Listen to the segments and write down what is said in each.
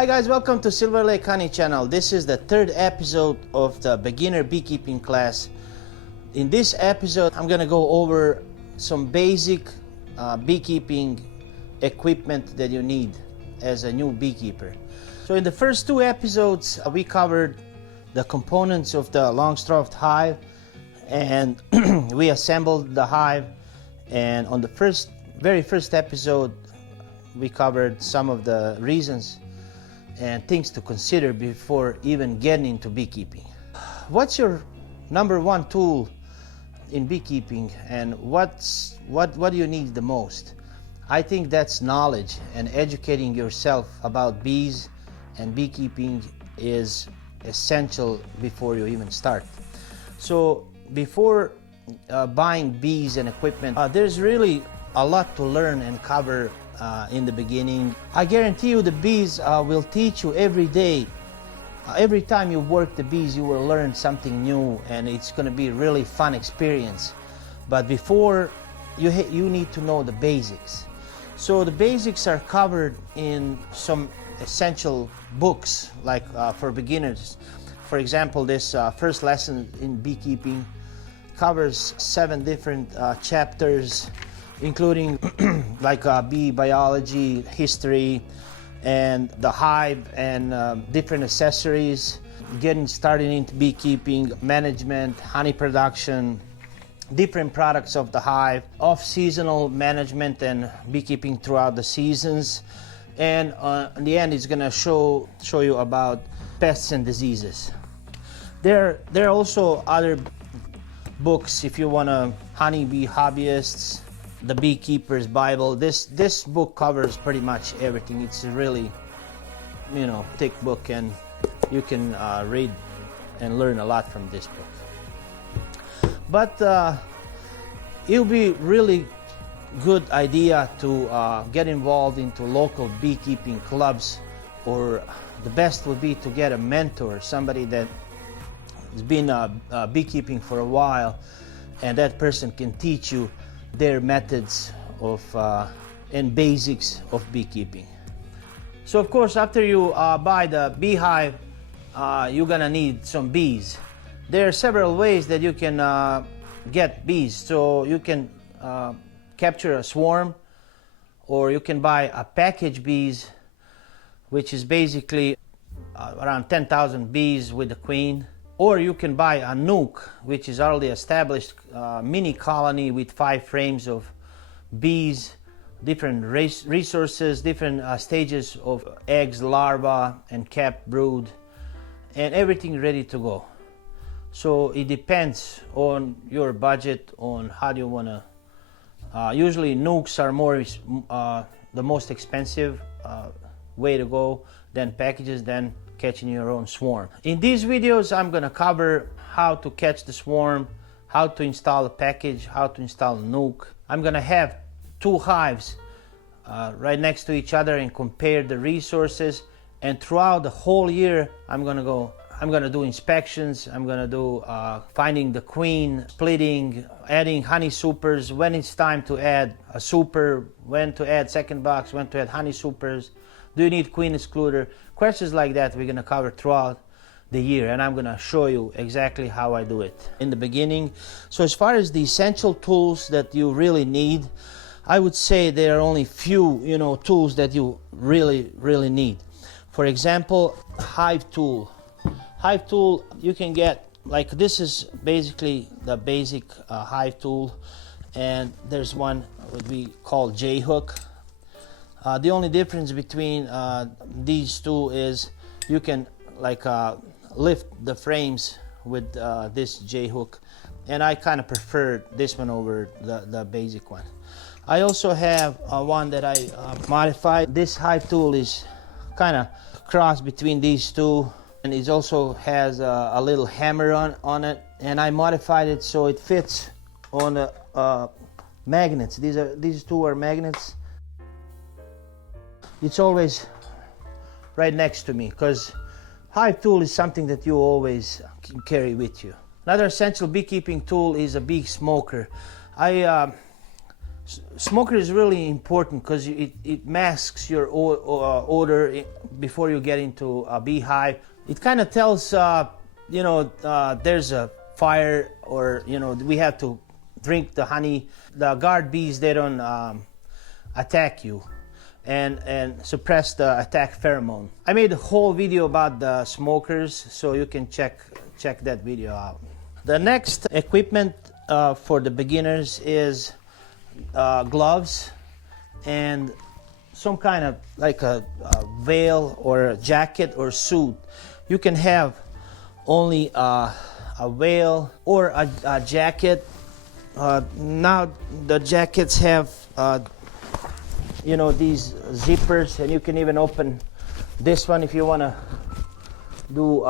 Hi guys, welcome to Silver Lake Honey channel. This is the third episode of the beginner beekeeping class. In this episode, I'm gonna go over some basic beekeeping equipment that you need as a new beekeeper. So in the first two episodes, we covered the components of the long-stroughed hive, and we assembled the hive. And on the very first episode, we covered some of the reasons and things to consider before even getting into beekeeping. What's your number one tool in beekeeping, and what do you need the most? I think that's knowledge, and educating yourself about bees and beekeeping is essential before you even start. So before buying bees and equipment, there's really a lot to learn and cover in the beginning. I guarantee you the bees will teach you every day. Every time you work the bees, you will learn something new, and it's going to be a really fun experience. But before, you need to know the basics. So the basics are covered in some essential books, like for beginners. For example, this first lesson in beekeeping covers 7 different chapters, including like bee biology, history, and the hive, and different accessories, getting started into beekeeping, management, honey production, different products of the hive, off-seasonal management and beekeeping throughout the seasons. And in the end, it's gonna show you about pests and diseases. There are also other books if you wanna honeybee hobbyists. The Beekeepers Bible. This book covers pretty much everything. It's a really, thick book, and you can read and learn a lot from this book. But it'll be really good idea to get involved into local beekeeping clubs, or the best would be to get a mentor, somebody that has been beekeeping for a while, and that person can teach you their methods of and basics of beekeeping. So of course, after you buy the beehive, you're gonna need some bees. There are several ways that you can get bees. So you can capture a swarm, or you can buy a package bees, which is basically around 10,000 bees with the queen. Or you can buy a nuke, which is already established mini colony with 5 frames of bees, different resources, different stages of eggs, larvae, and capped brood, and everything ready to go. So it depends on your budget, on how you want to. Usually nukes are the most expensive way to go, then packages, then catching your own swarm. In these videos, I'm going to cover how to catch the swarm, how to install a package, how to install a nuke. I'm going to have 2 hives right next to each other and compare the resources. And throughout the whole year, I'm going to do inspections. I'm going to do finding the queen, splitting, adding honey supers, when it's time to add a super, when to add second box, when to add honey supers. Do you need queen excluder? Questions like that we're going to cover throughout the year, and I'm going to show you exactly how I do it in the beginning. So as far as the essential tools that you really need, I would say there are only few tools that you really need. For example, hive tool. Hive tool you can get, like, this is basically the basic hive tool, and there's one what we call J hook. The only difference between these two is you can lift the frames with this J hook, and I kind of prefer this one over the basic one. I also have one that I modified. This hive tool is kind of cross between these two, and it also has a little hammer on it, and I modified it so it fits on magnets. These two are magnets. It's always right next to me, because hive tool is something that you always carry with you. Another essential beekeeping tool is a bee smoker. I Smoker is really important because it masks your odor before you get into a beehive. It kind of tells there's a fire, or we have to drink the honey. The guard bees, they don't attack you and suppress the attack pheromone. I made a whole video about the smokers, so you can check that video out. The next equipment for the beginners is gloves and some kind of like a veil or a jacket or suit. You can have only a veil or a jacket. Now the jackets have these zippers, and you can even open this one if you want to do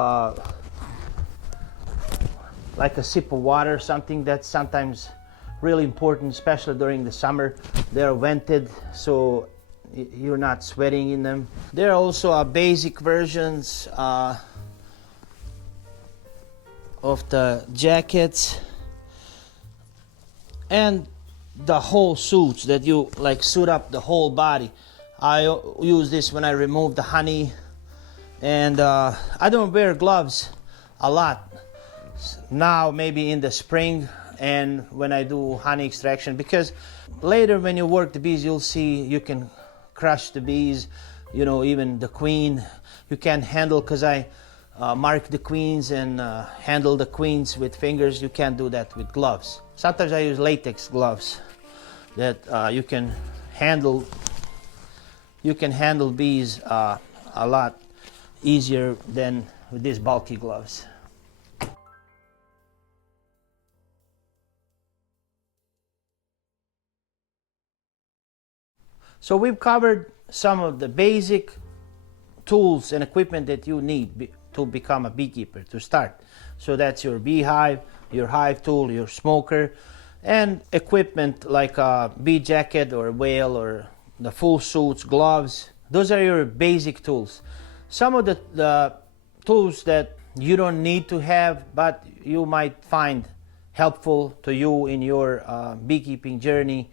like a sip of water, something that's sometimes really important, especially during the summer. They're vented, so you're not sweating in them. There are also basic versions of the jackets and the whole suits that you like suit up the whole body. I use this when I remove the honey, and I don't wear gloves a lot now, maybe in the spring and when I do honey extraction, because later when you work the bees, you'll see you can crush the bees, even the queen. You can't handle, because I mark the queens and handle the queens with fingers. You can't do that with gloves. Sometimes I use latex gloves that you can handle bees a lot easier than with these bulky gloves. So we've covered some of the basic tools and equipment that you need to become a beekeeper, to start. So that's your beehive, your hive tool, your smoker, and equipment like a bee jacket or veil or the full suits, gloves. Those are your basic tools. Some of the tools that you don't need to have, but you might find helpful to you in your beekeeping journey,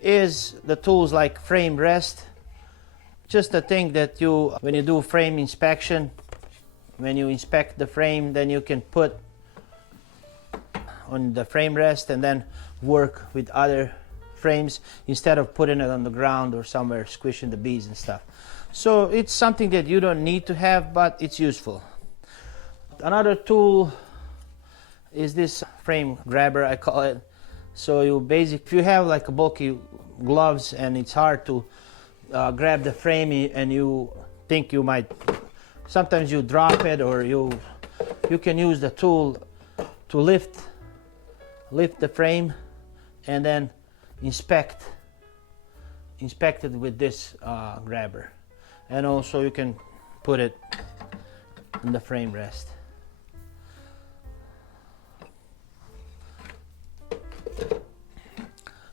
is the tools like frame rest. Just a thing that when you do frame inspection, when you inspect the frame, then you can put on the frame rest and then work with other frames instead of putting it on the ground or somewhere squishing the bees and stuff. So it's something that you don't need to have, but it's useful. Another tool is this frame grabber, I call it. So if you have like a bulky gloves and it's hard to grab the frame, and you think you might, sometimes you drop it, or you can use the tool to lift the frame and then inspect it with this grabber. And also you can put it in the frame rest.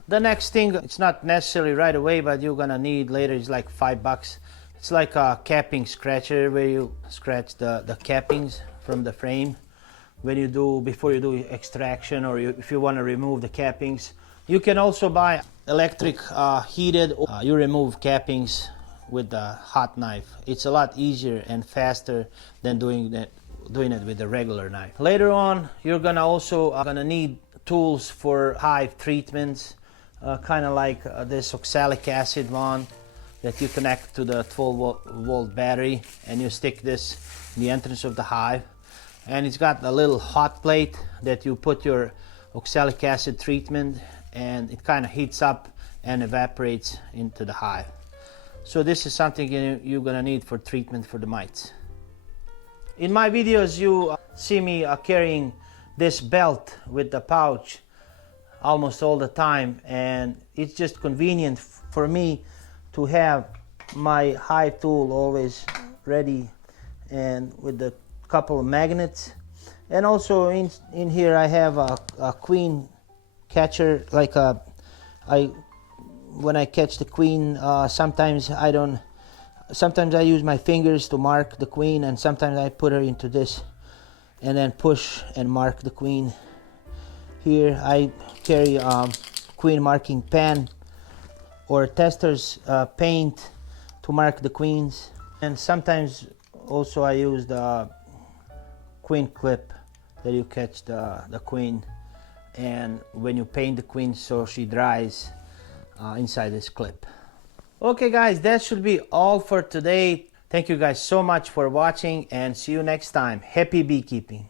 The next thing, it's not necessarily right away, but you're gonna need later, is like $5. It's like a capping scratcher where you scratch the cappings from the frame before you do extraction, or if you want to remove the cappings. You can also buy electric heated, you remove cappings with the hot knife. It's a lot easier and faster than doing it with a regular knife. Later on, you're gonna need tools for hive treatments, kind of like this oxalic acid one that you connect to the 12-volt battery, and you stick this in the entrance of the hive, and it's got a little hot plate that you put your oxalic acid treatment, and it kind of heats up and evaporates into the hive. So this is something you're gonna need for treatment for the mites. In my videos, you see me carrying this belt with the pouch almost all the time, and it's just convenient for me to have my hive tool always ready, and with a couple of magnets. And also in here I have a queen catcher, like when I catch the queen, sometimes I use my fingers to mark the queen, and sometimes I put her into this and then push and mark the queen. Here I carry a queen marking pen or tester's paint to mark the queens. And sometimes also I use the queen clip that you catch the queen, and when you paint the queen so she dries inside this clip. Okay guys, that should be all for today. Thank you guys so much for watching, and see you next time. Happy beekeeping.